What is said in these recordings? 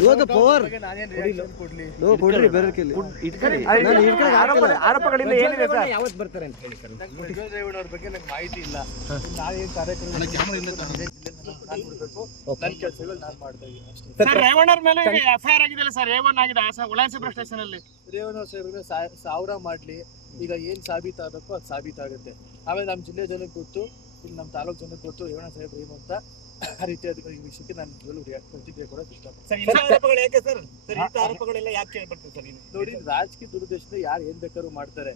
ಇವಾಗ power no ಕೊಡ್ರಿ ಬೇರೆ ಆರೋಪಗಳಿಂದ ಏನಿದೆ ಸರ್? ಯಾವತ್ತು ಬರ್ತಾರೆ ಅಂತ ಹೇಳಿ ಸರ್. ಪ್ರಜ್ವಲ್ ರೇವಣ್ಣವ್ರ ಬಗ್ಗೆ ನಂಗೆ ಮಾಹಿತಿ ಇಲ್ಲ. ನಾವೇನು ಕಾರ್ಯಕ್ರಮ ನನ್ನ ಕೆಲಸಗಳು ನಾನು ಮಾಡ್ತಾ ಇದ್ದೀನಿ ಅಷ್ಟೇ. ಸರ್ ರೇವಣ್ಣವ್ರ ಮೇಲೆ ಎಫ್ಐಆರ್ ಆಗಿದೆಯಲ್ಲ ಸರ್, A1 ಆಗಿದೆ ಉಳಾನ್ಸಿಪುರ ಸ್ಟೇಷನ್ ಅಲ್ಲಿ. ರೇವಣ್ಣ ಸಾಹೇಬ್ರಿಗೆ 1000 ಮಾಡ್ಲಿ, ಈಗ ಏನ್ ಸಾಬೀತಾಗಬೇಕೋ ಅದು ಸಾಬೀತಾಗುತ್ತೆ. ಆಮೇಲೆ ನಮ್ಮ ಜಿಲ್ಲೆ ಜನಕ್ಕೆ ಗೊತ್ತು, ಇಲ್ಲಿ ನಮ್ಮ ತಾಲೂಕು ಜನಕ್ಕೆ ಗೊತ್ತು ರೇವಣ್ಣ ಸಾಹೇಬ್ರು ಏನು ಅಂತ. ಆ ರೀತಿ ಈ ವಿಷಯಕ್ಕೆ ನಾನು ಪ್ರತಿಕ್ರಿಯೆ ಕೊಡೋಕೆ ಇಷ್ಟಪಡ್ತೀನಿ. ನೋಡಿ, ರಾಜಕೀಯ ದುರುದ್ದೇಶದಿಂದ ಯಾರು ಏನ್ ಬೇಕಾದ್ರೂ ಮಾಡ್ತಾರೆ.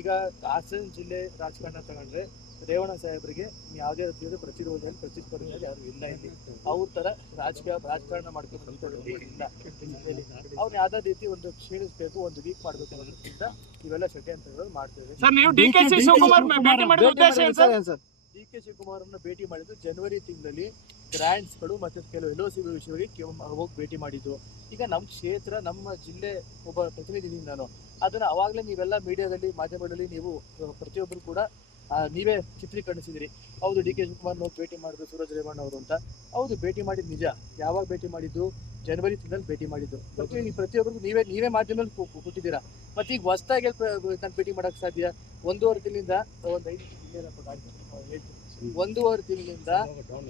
ಈಗ ಹಾಸನ ಜಿಲ್ಲೆ ರಾಜಕಾರಣ ತಗೊಂಡ್ರೆ ರೇವಣ್ಣ ಸಾಹೇಬರಿಗೆ ಯಾವುದೇ ರೀತಿಯಾದ ಪ್ರತಿರೋಧದಲ್ಲಿ ಪ್ರತಿಸ್ಪರ್ಧೆಯಲ್ಲಿ ಯಾರು ಇಲ್ಲ. ಇಲ್ಲಿ ಅವ್ರ ತರ ರಾಜಕಾರಣ ಮಾಡ್ಕೊಂಡು ಬಂದವರಲ್ಲಿ ಇಲ್ಲ. ಅವ್ರು ಯಾವ್ದಾದ ರೀತಿ ಒಂದು ಕ್ಷೀಣಿಸ್ಬೇಕು, ಒಂದು ವೀಕ್ ಮಾಡ್ಬೇಕು ಅನ್ನೋದ್ರಿಂದ ಇವೆಲ್ಲ ಷಡ್ಯಂತ್ರಗಳು ಮಾಡ್ತೇವೆ. ಡಿ.ಕೆ. ಶಿವಕುಮಾರ್ ಅವರನ್ನ ಭೇಟಿ ಮಾಡಿದ್ದು ಜನವರಿ ತಿಂಗಳಲ್ಲಿ ಗ್ರಾಂಟ್ಸ್ಗಳು ಮತ್ತೆ ಕೆಲವು LOC ವಿಷಯವಾಗಿ ಹೋಗಿ ಭೇಟಿ ಮಾಡಿದ್ದು. ಈಗ ನಮ್ಮ ಕ್ಷೇತ್ರ, ನಮ್ಮ ಜಿಲ್ಲೆ ಒಬ್ಬ ಪ್ರತಿನಿಧಿ ನಾನು. ಅದನ್ನ ಅವಾಗಲೇ ನೀವೆಲ್ಲ ಮೀಡಿಯಾದಲ್ಲಿ, ಮಾಧ್ಯಮಗಳಲ್ಲಿ ನೀವು ಪ್ರತಿಯೊಬ್ಬರು ಕೂಡ ನೀವೇ ಚಿತ್ರೀಕರಿಸಿದಿರಿ. ಹೌದು, ಡಿ.ಕೆ. ಶಿವಕುಮಾರ್ ಹೋಗಿ ಭೇಟಿ ಮಾಡಿದ್ರು ಸೂರಜ್ ರೇವಣ್ಣ ಅವರು ಅಂತ. ಹೌದು, ಭೇಟಿ ಮಾಡಿದ್ದು ನಿಜ. ಯಾವಾಗ ಭೇಟಿ ಮಾಡಿದ್ದು? ಜನವರಿ ತಿಂಗಳಲ್ಲಿ ಭೇಟಿ ಮಾಡಿದ್ದು. ಪ್ರತಿಯೊಬ್ಬರಿಗೂ ನೀವೇ ಮಾಧ್ಯಮದಲ್ಲಿ ಕೊಟ್ಟಿದ್ದೀರಾ. ಮತ್ತೆ ಈಗ ಹೊಸದಾಗಿ ನಾನು ಭೇಟಿ ಮಾಡಕ್ ಸಾಧ್ಯ? 1.5 ತಿಂಗಳಿಂದ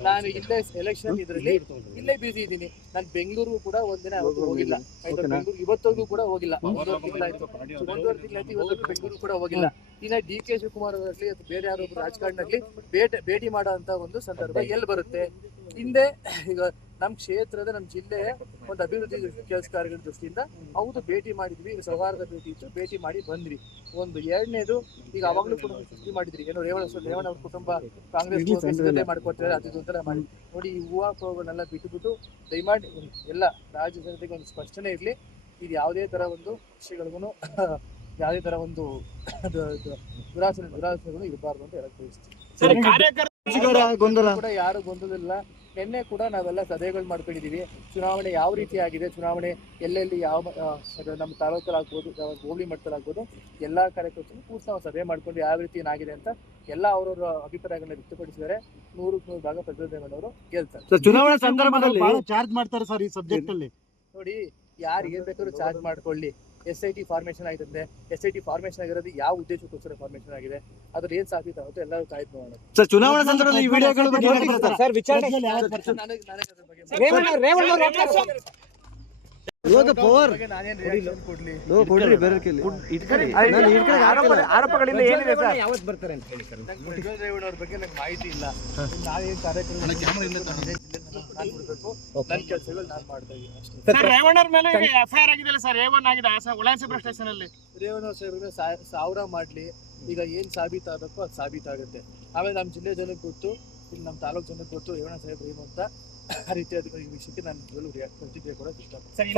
ನಾನು ಇಲ್ಲೇ ಎಲೆಕ್ಷನ್ ಇದ್ರಲ್ಲಿ ಇಲ್ಲೇ ಬಿಸಿ ಇದ್ದೀನಿ. ನಾನು ಬೆಂಗಳೂರಿಗೂ ಕೂಡ ಒಂದಿನ ಹೋಗಿಲ್ಲ. ಬೆಂಗಳೂರು ಇವತ್ತವರೆಗೂ ಕೂಡ ಹೋಗಿಲ್ಲ. 1.5 ತಿಂಗಳಾಯ್ತು, ಇವತ್ತು ಬೆಂಗಳೂರು ಕೂಡ ಹೋಗಿಲ್ಲ. ಇನ್ನ ಡಿ.ಕೆ. ಶಿವಕುಮಾರ್ ಅವರಲ್ಲಿ ಅಥವಾ ಬೇರೆ ಯಾರೊಬ್ರು ರಾಜಕಾರಣದಲ್ಲಿ ಭೇಟಿ ಮಾಡೋ ಅಂತ ಒಂದು ಸಂದರ್ಭ ಎಲ್ಲಿ ಬರುತ್ತೆ? ಹಿಂದೆ ಈಗ ನಮ್ಮ ಕ್ಷೇತ್ರದ, ನಮ್ಮ ಜಿಲ್ಲೆ ಒಂದು ಅಭಿವೃದ್ಧಿ ಕೆಲಸ ಕಾರ್ಯಗಳ ದೃಷ್ಟಿಯಿಂದ ಹೌದು ಭೇಟಿ ಮಾಡಿದ್ವಿ. ಸೌಹಾರ್ದ ಭೇಟಿ ಇತ್ತು, ಭೇಟಿ ಮಾಡಿ ಬಂದ್ವಿ. ಒಂದು ಎರಡನೇದು, ಈಗ ಅವಾಗಲೂ ಕೂಡ ಸುದ್ದಿ ಮಾಡಿದ್ರಿ, ಏನೋ ರೇವಣ್ಣ ಅವ್ರ ಕುಟುಂಬ ಕಾಂಗ್ರೆಸ್ ಮಾಡ್ಕೊಡ್ತಾರೆ ಅದು ಅಂತೆಲ್ಲ ಮಾಡಿ. ನೋಡಿ, ಈ ಹೂವಾಕೋಗಳನ್ನೆಲ್ಲ ಬಿಟ್ಟುಬಿಟ್ಟು ದಯಮಾಡಿ ಎಲ್ಲ ರಾಜ್ಯ ಜನತೆಗೆ ಒಂದು ಸ್ಪಷ್ಟನೆ ಇರಲಿ. ಇದು ಯಾವುದೇ ತರ ಒಂದು ವಿಷಯಗಳಿಗೂ ಯಾವುದೇ ತರ ಒಂದು ದುರಾಸೆಗಳು ಇರಬಾರ್ದು ಅಂತ ಹೇಳಕ್ ಬಯಸ್ತೀವಿ. ಕೂಡ ಯಾರು ಗೊಂದಲಿಲ್ಲ. ನಿನ್ನೆ ಕೂಡ ನಾವೆಲ್ಲ ಸಭೆಗಳು ಮಾಡ್ಕೊಂಡಿದೀವಿ. ಚುನಾವಣೆ ಯಾವ ರೀತಿ ಆಗಿದೆ, ಚುನಾವಣೆ ಎಲ್ಲೆಲ್ಲಿ ಯಾವ ನಮ್ಮ ತಾಲೂಕಲ್ಲಿ ಆಗ್ಬೋದು, ಹೋಬಳಿ ಮಟ್ಟದಲ್ಲಿ ಆಗ್ಬೋದು, ಎಲ್ಲಾ ಕಾರ್ಯಕರ್ತರು ಕೂಡ ನಾವು ಸಭೆ ಮಾಡ್ಕೊಂಡು ಯಾವ ರೀತಿ ಏನಾಗಿದೆ ಅಂತ ಎಲ್ಲ ಅವರವರ ಅಭಿಪ್ರಾಯಗಳನ್ನ ವ್ಯಕ್ತಪಡಿಸಿದ್ದಾರೆ. 100% ಭಾಗ ಪ್ರಜ್ವಲ್ ರೇವಣ್ಣವರು ಗೆಲ್ತಾರೆ. ಚುನಾವಣಾ ಸಂದರ್ಭದಲ್ಲಿ ಚಾರ್ಜ್ ಮಾಡ್ತಾರೆ ಸರ್ ಈ ಸಬ್ಜೆಕ್ಟ್ ಅಲ್ಲಿ. ನೋಡಿ, ಯಾರು ಏನ್ ಬೇಕಾದ್ರೂ ಚಾರ್ಜ್ ಮಾಡ್ಕೊಳ್ಳಿ. SIT ಫಾರ್ಮೇಶನ್ ಆಗಿದೆ. SIT ಫಾರ್ಮೇಶನ್ ಆಗಿರೋದು ಯಾವ ಉದ್ದೇಶಕ್ಕೋಸ್ಕರ ಫಾರ್ಮೇಶನ್ ಆಗಿದೆ, ಅದ್ರ ಏನ್ ಸಾಬೀತಾಗುತ್ತೆ ಎಲ್ಲರೂ ಕಾಯ್ದು ನೋಡೋಣ. ಸರ್, ಚುನಾವಣಾ ಸಂದರ್ಭದಲ್ಲಿ ಈ ವಿಡಿಯೋಗಳ ಬಗ್ಗೆ ಇವಾಗ ಪವರ್ ನಾನೇನ್ ರಿಯಾಕ್ಷನ್ ಕೊಡ್ಲಿ? ನೋ ಕೊಡ್ರಿ ಬೇರೆ ಆರೋಪಗಳಿಂದ ಏನಿದೆ ಸರ್? ಯಾವತ್ತು ಬರ್ತಾರೆ ಅಂತ ಹೇಳಿ ಸರ್. ಪ್ರಜ್ವಲ್ ರೇವಣ್ಣವ್ರ ಬಗ್ಗೆ ನಂಗೆ ಮಾಹಿತಿ ಇಲ್ಲ. ನಾವೇನ್ ಕಾರ್ಯಕ್ರಮ ನನ್ನ ಕೆಲಸಗಳು ನಾನು ಮಾಡ್ತಾ ಇದ್ದೀನಿ ಅಷ್ಟೇ. ಸರ್ ರೇವಣ್ಣವ್ರ ಮೇಲೆ ಎಫ್ಐಆರ್ ಆಗಿದೆಯಲ್ಲ ಸರ್, A1 ಆಗಿದೆ ಉಳಾನ್ಸಿಪುರ ಸ್ಟೇಷನ್ ಅಲ್ಲಿ. ರೇವಣ್ಣ ಸಾಹೇಬ್ರಿಗೆ 1000 ಮಾಡ್ಲಿ, ಈಗ ಏನ್ ಸಾಬೀತಾಗಬೇಕೋ ಅದು ಸಾಬೀತಾಗುತ್ತೆ. ಆಮೇಲೆ ನಮ್ಮ ಜಿಲ್ಲೆ ಜನಕ್ಕೆ ಗೊತ್ತು, ಇಲ್ಲಿ ನಮ್ಮ ತಾಲೂಕು ಜನಕ್ಕೆ ಗೊತ್ತು ರೇವಣ್ಣ ಸಾಹೇಬ್ರು ಏನು ಅಂತ. ಆ ರೀತಿ ಈ ವಿಷಯಕ್ಕೆ ನಾನು ಪ್ರತಿಕ್ರಿಯೆ ಕೊಡೋಕೆ ಇಷ್ಟಪಡ್ತೀನಿ.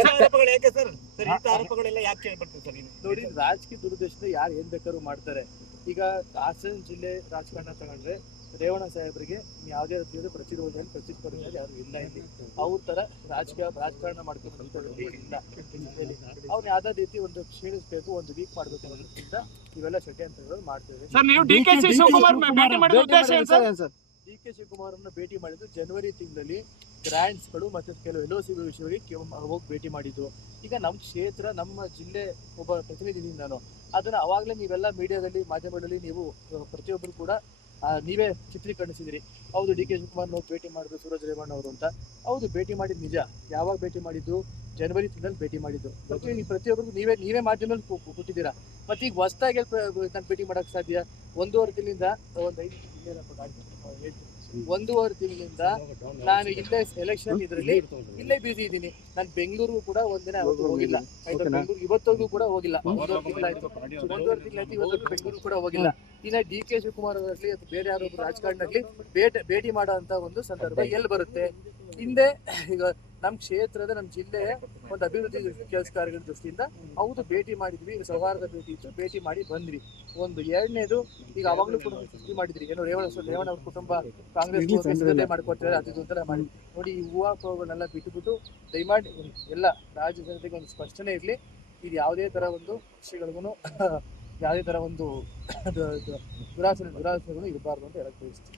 ನೋಡಿ, ರಾಜಕೀಯ ದುರುದ್ದೇಶದಿಂದ ಯಾರು ಏನ್ ಬೇಕಾದ್ರೂ ಮಾಡ್ತಾರೆ. ಈಗ ಹಾಸನ ಜಿಲ್ಲೆ ರಾಜಕಾರಣ ತಗೊಂಡ್ರೆ ರೇವಣ್ಣ ಸಾಹೇಬರಿಗೆ ಯಾವುದೇ ರೀತಿಯಾದ ಪ್ರತಿರೋಧದಲ್ಲಿ ಪ್ರತಿಸ್ಪರ್ಧೆಯಲ್ಲಿ ಯಾರು ಇಲ್ಲ. ಇಲ್ಲಿ ಅವ್ರ ತರ ರಾಜಕಾರಣ ಮಾಡ್ಕೊಂಡು ಬಂದವರಲ್ಲಿ ಇಲ್ಲ. ಅವ್ರು ಯಾವ್ದಾದ ರೀತಿ ಒಂದು ಕ್ಷೀಣಿಸ್ಬೇಕು, ಒಂದು ವೀಕ್ ಮಾಡ್ಬೇಕು ಅನ್ನೋದ್ರಿಂದ ಇವೆಲ್ಲ ಷಡ್ಯಂತ್ರಗಳು ಮಾಡ್ತೇವೆ. ಡಿ.ಕೆ. ಶಿವಕುಮಾರ್ ಅವರನ್ನ ಭೇಟಿ ಮಾಡಿದ್ದು ಜನವರಿ ತಿಂಗಳಲ್ಲಿ ಗ್ರಾಂಟ್ಸ್ಗಳು ಮತ್ತೆ ಕೆಲವು LOC ವಿಷಯವಾಗಿ ಹೋಗಿ ಭೇಟಿ ಮಾಡಿದ್ದು. ಈಗ ನಮ್ಮ ಕ್ಷೇತ್ರ, ನಮ್ಮ ಜಿಲ್ಲೆ ಒಬ್ಬ ಪ್ರತಿನಿಧಿ ನಾನು. ಅದನ್ನ ಅವಾಗಲೇ ನೀವೆಲ್ಲ ಮೀಡಿಯಾದಲ್ಲಿ, ಮಾಧ್ಯಮಗಳಲ್ಲಿ ನೀವು ಪ್ರತಿಯೊಬ್ಬರು ಕೂಡ ನೀವೇ ಚಿತ್ರೀಕರಿಸಿದಿರಿ. ಹೌದು, ಡಿ.ಕೆ. ಶಿವಕುಮಾರ್ ಹೋಗಿ ಭೇಟಿ ಮಾಡಿದ್ರು ಸೂರಜ್ ರೇವಣ್ಣ ಅವರು ಅಂತ. ಹೌದು, ಭೇಟಿ ಮಾಡಿದ್ದು ನಿಜ. ಯಾವಾಗ ಭೇಟಿ ಮಾಡಿದ್ದು? ಜನವರಿ ತಿಂಗಳಲ್ಲಿ ಭೇಟಿ ಮಾಡಿದ್ದು. ಪ್ರತಿಯೊಬ್ಬರಿಗೂ ನೀವೇ ಮಾಧ್ಯಮದಲ್ಲಿ ಕೊಟ್ಟಿದ್ದೀರಾ. ಮತ್ತೆ ಈಗ ಹೊಸದಾಗಿ ನಾನು ಭೇಟಿ ಮಾಡಕ್ ಸಾಧ್ಯ? 1.5 ತಿಂಗಳಿಂದ 1.5 ತಿಂಗಳಿಂದ ನಾನು ಇಲ್ಲೇ ಎಲೆಕ್ಷನ್ ಇದ್ರಲ್ಲಿ ಇಲ್ಲೇ ಬಿಸಿ ಇದ್ದೀನಿ. ನಾನು ಬೆಂಗಳೂರಿಗೂ ಕೂಡ ಒಂದಿನ ಹೋಗಿಲ್ಲ. ಬೆಂಗಳೂರು ಇವತ್ತವರೆಗೂ ಕೂಡ ಹೋಗಿಲ್ಲ. 1.5 ತಿಂಗಳಾಯ್ತು, ಇವತ್ತು ಬೆಂಗಳೂರು ಕೂಡ ಹೋಗಿಲ್ಲ. ಇನ್ನ ಡಿ.ಕೆ. ಶಿವಕುಮಾರ್ ಅವರಲ್ಲಿ ಅಥವಾ ಬೇರೆ ಯಾರೊಬ್ರು ರಾಜಕಾರಣದಲ್ಲಿ ಭೇಟಿ ಮಾಡೋ ಅಂತ ಒಂದು ಸಂದರ್ಭ ಎಲ್ಲಿ ಬರುತ್ತೆ? ಹಿಂದೆ ಈಗ ನಮ್ಮ ಕ್ಷೇತ್ರದ, ನಮ್ಮ ಜಿಲ್ಲೆ ಒಂದು ಅಭಿವೃದ್ಧಿ ಕೆಲಸ ಕಾರ್ಯಗಳ ದೃಷ್ಟಿಯಿಂದ ಹೌದು ಭೇಟಿ ಮಾಡಿದ್ವಿ. ಸೌಹಾರ್ದ ಭೇಟಿ ಇತ್ತು, ಭೇಟಿ ಮಾಡಿ ಬಂದ್ವಿ. ಒಂದು ಎರಡನೇದು, ಈಗ ಅವಾಗಲೂ ಕೂಡ ಸುದ್ದಿ ಮಾಡಿದ್ರಿ, ಏನೋ ರೇವಣ್ಣ ಅವ್ರ ಕುಟುಂಬ ಕಾಂಗ್ರೆಸ್ ಮಾಡ್ಕೊಡ್ತಾರೆ ಅದು ಅಂತೆಲ್ಲ ಮಾಡಿ. ನೋಡಿ, ಈ ಹೂವಾಕೋಗಳನ್ನೆಲ್ಲ ಬಿಟ್ಟುಬಿಟ್ಟು ದಯಮಾಡಿ ಎಲ್ಲ ರಾಜ್ಯ ಜನತೆಗೆ ಒಂದು ಸ್ಪಷ್ಟನೆ ಇರಲಿ. ಇದು ಯಾವುದೇ ತರ ಒಂದು ವಿಷಯಗಳಿಗೂ ಯಾವುದೇ ತರ ಒಂದು ದುರಾಸೆಗಳು ಇರಬಾರ್ದು ಅಂತ ಹೇಳಕ್ ಬಯಸ್ತೀವಿ.